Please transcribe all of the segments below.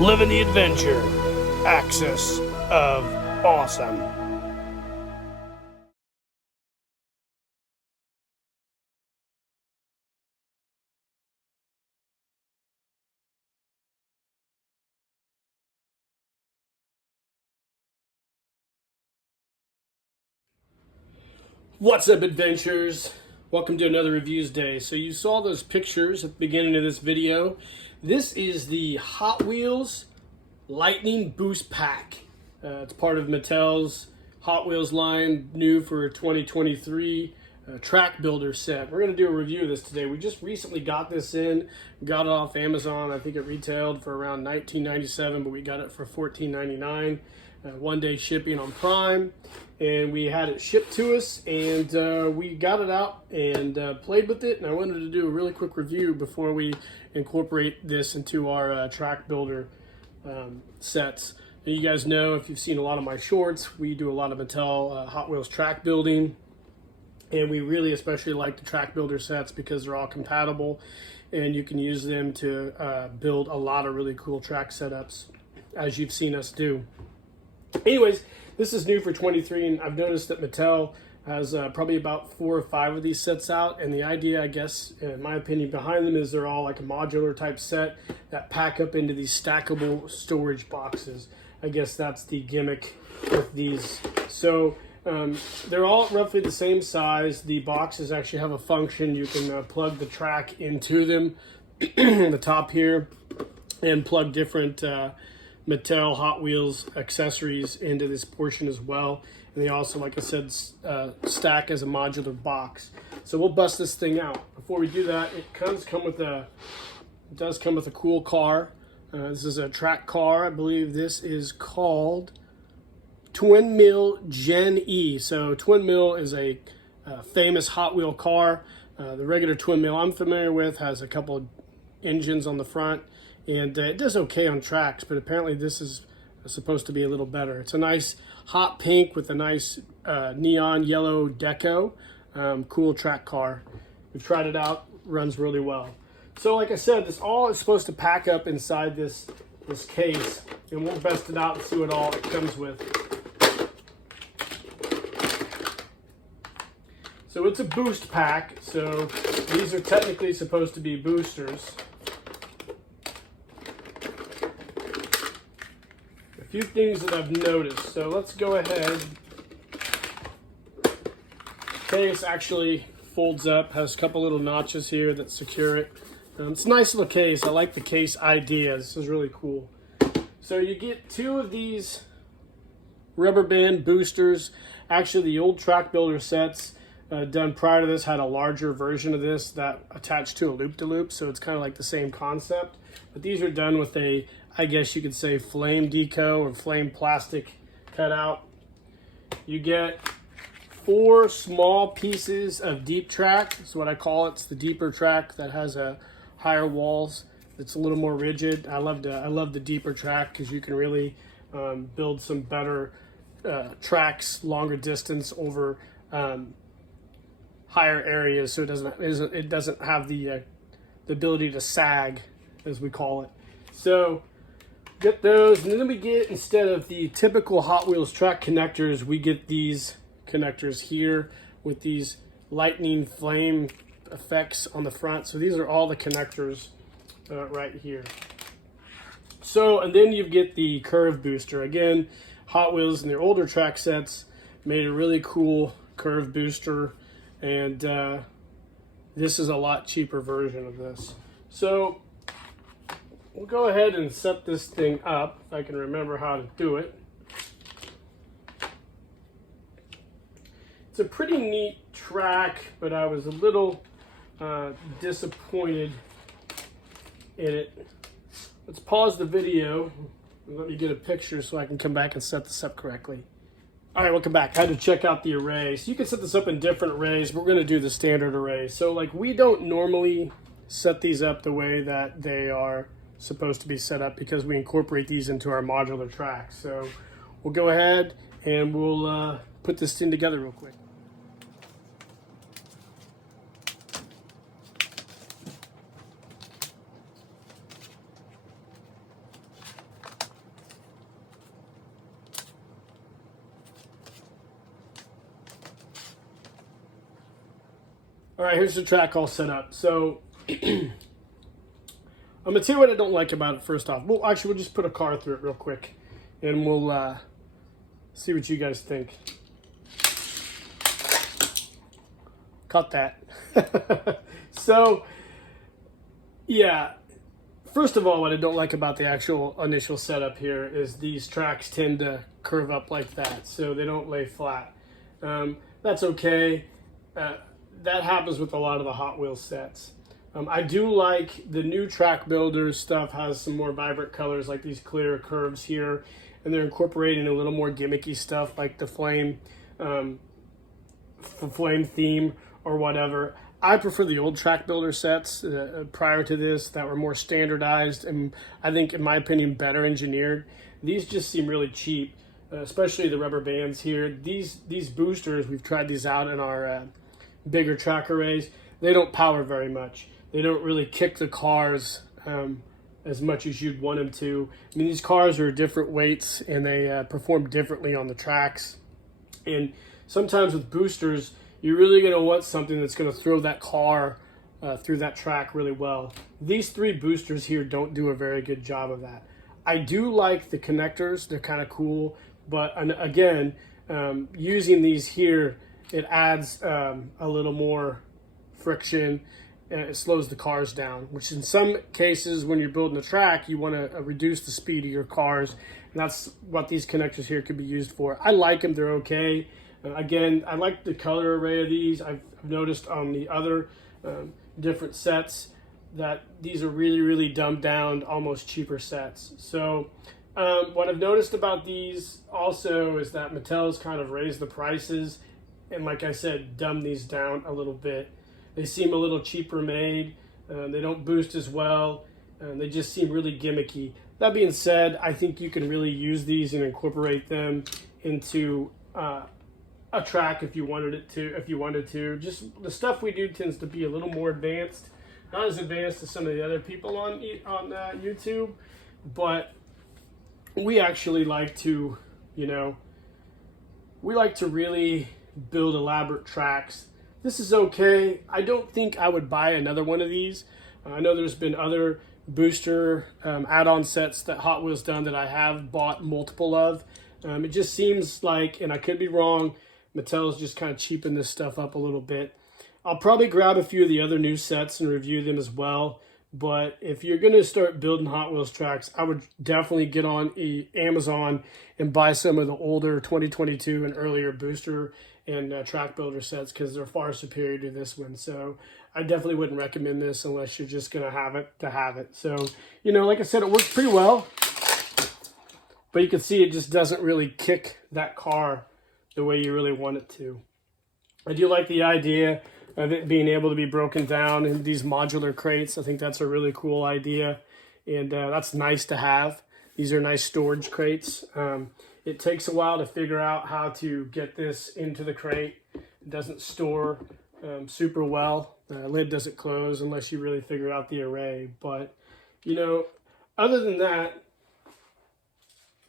living the adventure, axis of awesome. What's up, adventurers? Welcome to another Reviews Day. So you saw those pictures at the beginning of this video. This is the Hot Wheels Lightning Boost Pack. It's part of Mattel's Hot Wheels line, new for 2023 track builder set. We're going to do a review of this today. We just recently got this in, got it off Amazon. I think it retailed for around $19.97, but we got it for $14.99. One-day shipping on Prime, and we had it shipped to us, and we got it out and played with it. And I wanted to do a really quick review before we incorporate this into our track builder sets. And you guys know, if you've seen a lot of my shorts, we do a lot of Mattel Hot Wheels track building, and we really especially like the track builder sets because they're all compatible, and you can use them to build a lot of really cool track setups, as you've seen us do. Anyways, this is new for 23, and I've noticed that Mattel has probably about 4 or 5 of these sets out, and the idea, I guess, in my opinion, behind them is they're all like a modular type set that pack up into these stackable storage boxes. I guess that's the gimmick with these. So they're all roughly the same size. The boxes actually have a function. You can plug the track into them on the top here and plug different Mattel Hot Wheels accessories into this portion as well. And they also, like I said, stack as a modular box. So we'll bust this thing out. Before we do that, it does come with a cool car. This is a track car. I believe this is called Twin Mill Gen E. So Twin Mill is a famous Hot Wheel car. The regular Twin Mill I'm familiar with has a couple of engines on the front, and it does okay on tracks, but apparently this is supposed to be a little better. It's a nice hot pink with a nice neon yellow deco. Cool track car. We've tried it out, runs really well. So like I said, this all is supposed to pack up inside this case, and we'll bust it out and see what all it comes with. So it's a boost pack, so these are technically supposed to be boosters. A few things that I've noticed, so let's go ahead. The case actually folds up, has a couple little notches here that secure it. It's a nice little case. I like the case idea. This is really cool. So you get 2 of these rubber band boosters. Actually, the old track builder sets done prior to this had a larger version of this that attached to a loop-de-loop, so it's kind of like the same concept. But these are done with a, I guess you could say, flame deco or flame plastic cutout. You get 4 small pieces of deep track. That's what I call it. It's the deeper track that has a higher walls. It's a little more rigid. I love the deeper track because you can really build some better tracks, longer distance over higher areas, so it doesn't have the ability to sag, as we call it. So get those, and then we get, instead of the typical Hot Wheels track connectors, we get these connectors here with these lightning flame effects on the front. So these are all the connectors right here. So, and then you get the curve booster. Again, Hot Wheels in their older track sets made a really cool curve booster, and this is a lot cheaper version of this. So we'll go ahead and set this thing up, if I can remember how to do it. It's a pretty neat track, but I was a little disappointed in it. Let's pause the video and let me get a picture so I can come back and set this up correctly. All right, welcome back. I had to check out the array. So you can set this up in different arrays, but we're going to do the standard array. So like, we don't normally set these up the way that they are supposed to be set up because we incorporate these into our modular tracks. So we'll go ahead and we'll put this thing together real quick. All right, here's the track all set up. So I'm gonna tell you what I don't like about it first off. Well, actually, we'll just put a car through it real quick, and we'll see what you guys think. Cut that. So, yeah. First of all, what I don't like about the actual initial setup here is these tracks tend to curve up like that, so they don't lay flat. That's okay. That happens with a lot of the Hot Wheels sets. I do like the new track builder stuff has some more vibrant colors like these clear curves here, and they're incorporating a little more gimmicky stuff like the flame theme or whatever. I prefer the old track builder sets prior to this that were more standardized and I think, in my opinion, better engineered. These just seem really cheap, especially the rubber bands here. These boosters, we've tried these out in our bigger track arrays. They don't power very much. They don't really kick the cars as much as you'd want them to. I mean, these cars are different weights and they perform differently on the tracks. And sometimes with boosters, you're really going to want something that's going to throw that car through that track really well. These three boosters here don't do a very good job of that. I do like the connectors. They're kind of cool. But again, using these here, it adds a little more friction. It slows the cars down, which in some cases when you're building a track, you want to reduce the speed of your cars. And that's what these connectors here could be used for. I like them. They're okay. Again, I like the color array of these. I've noticed on the other different sets that these are really, really dumbed down, almost cheaper sets. So what I've noticed about these also is that Mattel's kind of raised the prices and, like I said, dumbed these down a little bit. They seem a little cheaper made. They don't boost as well. They just seem really gimmicky. That being said, I think you can really use these and incorporate them into a track if you wanted to. Just the stuff we do tends to be a little more advanced, not as advanced as some of the other people on YouTube, but we actually like to, we like to really build elaborate tracks. This is okay. I don't think I would buy another one of these. I know there's been other booster add-on sets that Hot Wheels done that I have bought multiple of. It just seems like, and I could be wrong, Mattel's just kind of cheapened this stuff up a little bit. I'll probably grab a few of the other new sets and review them as well. But if you're going to start building Hot Wheels tracks, I would definitely get on Amazon and buy some of the older 2022 and earlier booster and track builder sets because they're far superior to this one. So I definitely wouldn't recommend this unless you're just going to have it. So, like I said, it works pretty well. But you can see it just doesn't really kick that car the way you really want it to. I do like the idea of it being able to be broken down in these modular crates. I think that's a really cool idea, and that's nice to have. These are nice storage crates. It takes a while to figure out how to get this into the crate. It doesn't store super well. The lid doesn't close unless you really figure out the array. But, other than that,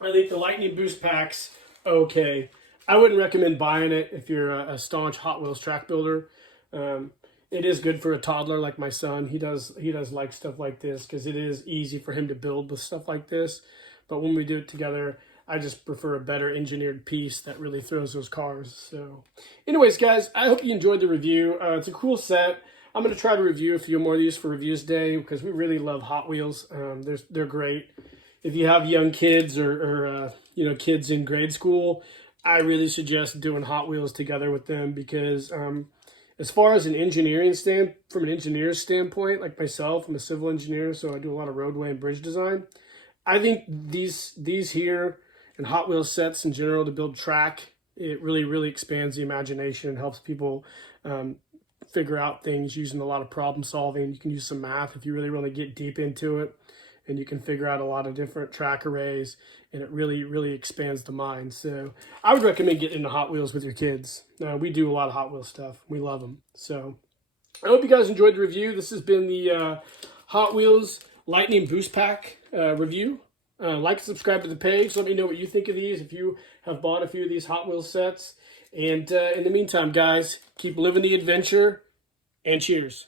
I think the Lightning Boost Pack's okay. I wouldn't recommend buying it if you're a staunch Hot Wheels track builder. It is good for a toddler like my son. He does like stuff like this because it is easy for him to build with stuff like this. But when we do it together, I just prefer a better engineered piece that really throws those cars. So anyways, guys, I hope you enjoyed the review. It's a cool set. I'm going to try to review a few more of these for Reviewuesday because we really love Hot Wheels. They're great. If you have young kids or kids in grade school, I really suggest doing Hot Wheels together with them because as far as from an engineer's standpoint, like myself, I'm a civil engineer, so I do a lot of roadway and bridge design. I think these here and Hot Wheels sets in general to build track, it really, really expands the imagination and helps people figure out things using a lot of problem solving. You can use some math if you really want to get deep into it, and you can figure out a lot of different track arrays, and it really, really expands the mind. So I would recommend getting into Hot Wheels with your kids. We do a lot of Hot Wheels stuff. We love them. So I hope you guys enjoyed the review. This has been the Hot Wheels Lightning Boost Pack review. Like and subscribe to the page. Let me know what you think of these, if you have bought a few of these Hot Wheels sets. And in the meantime, guys, keep living the adventure and cheers.